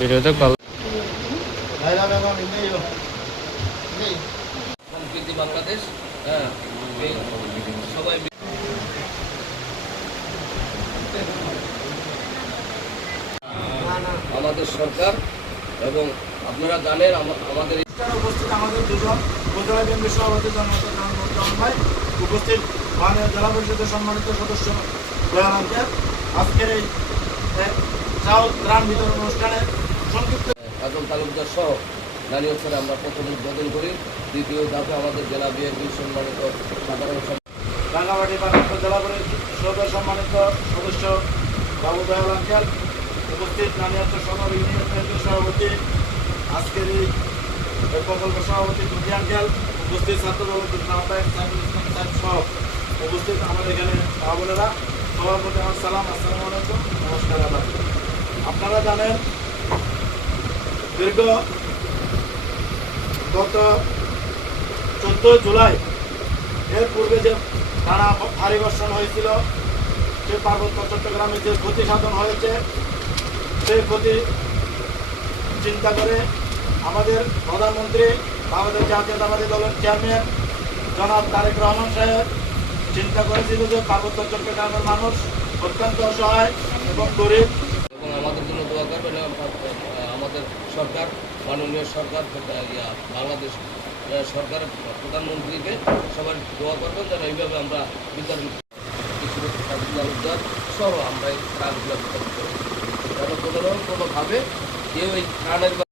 ভিডিওতে কল বাংলাদেশ। হ্যাঁ, সবাই আমাদের সরকার এবং আপনারা জানেন আমাদের উপস্থিত আমাদের দুজন উপজেলা কেন্দ্রের সভাপতি ভাই উপস্থিত মাননীয় জেলা পরিষদের সম্মানিত সদস্য দয়াল আঙ্কেল আজকের এই চাউল ত্রাণ বিতরণ অনুষ্ঠানে সংক্ষিপ্ত কাজল তালুকদার সহ নারী অফিসে আমরা প্রথম উদ্বোধন করি। দ্বিতীয় ধাপে আমাদের জেলা বিএনপির সম্মানিত সাধারণ রাঙ্গামাটি পার্বত্য জেলা পরিষদের সম্মানিত সদস্য বাবু দয়াল আঙ্কেল উপস্থিত নারী অফিসের সদর ইউনিয়ন কেন্দ্রের সভাপতি আজকের এই প্রকল্প সভাপতি দুটি আঙ্কেল উপস্থিত ছাত্র দল সহ উপস্থিত আমাদের এখানে মা বোনেরা সবার প্রতি আমার সালাম, আসসালামু আলাইকুম, নমস্কার। আপনারা জানেন দীর্ঘ গত 14 জুলাই এর পূর্বে যে টানা ভারী বর্ষণ হয়েছিল, সে পার্বত্য চট্টগ্রামে যে ক্ষতি সাধন হয়েছে সেই ক্ষতি চিন্তা করে আমাদের প্রধানমন্ত্রী আমাদের জাতীয়তাবাদী দলের চেয়ারম্যান জনাব তারেক রহমান সাহেব চিন্তা করেছিল যে পার্বত্য চট্টগ্রামের মানুষ অত্যন্ত অসহায় এবং গরিব এবং আমাদের জন্য দোয়া করবেন। আমাদের সরকার, মাননীয় সরকার, বাংলাদেশ সরকারের প্রধানমন্ত্রীকে সবাই দোয়া করবেন যেন এইভাবে আমরা বিতরণ তালুকদার সহ আমরা এই ত্রাণগুলো বিতরণ করি, যেন কোনোভাবে কেউ এই ত্রাণের